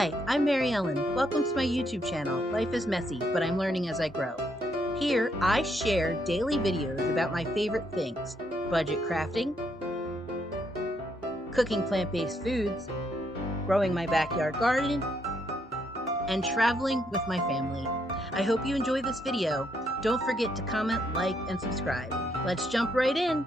Hi, I'm Mary Ellen. Welcome to my YouTube channel. Life is messy, but I'm learning as I grow. Here, I share daily videos about my favorite things: budget crafting, cooking plant-based foods, growing my backyard garden, and traveling with my family. I hope you enjoy this video. Don't forget to comment, like, and subscribe. Let's jump right in.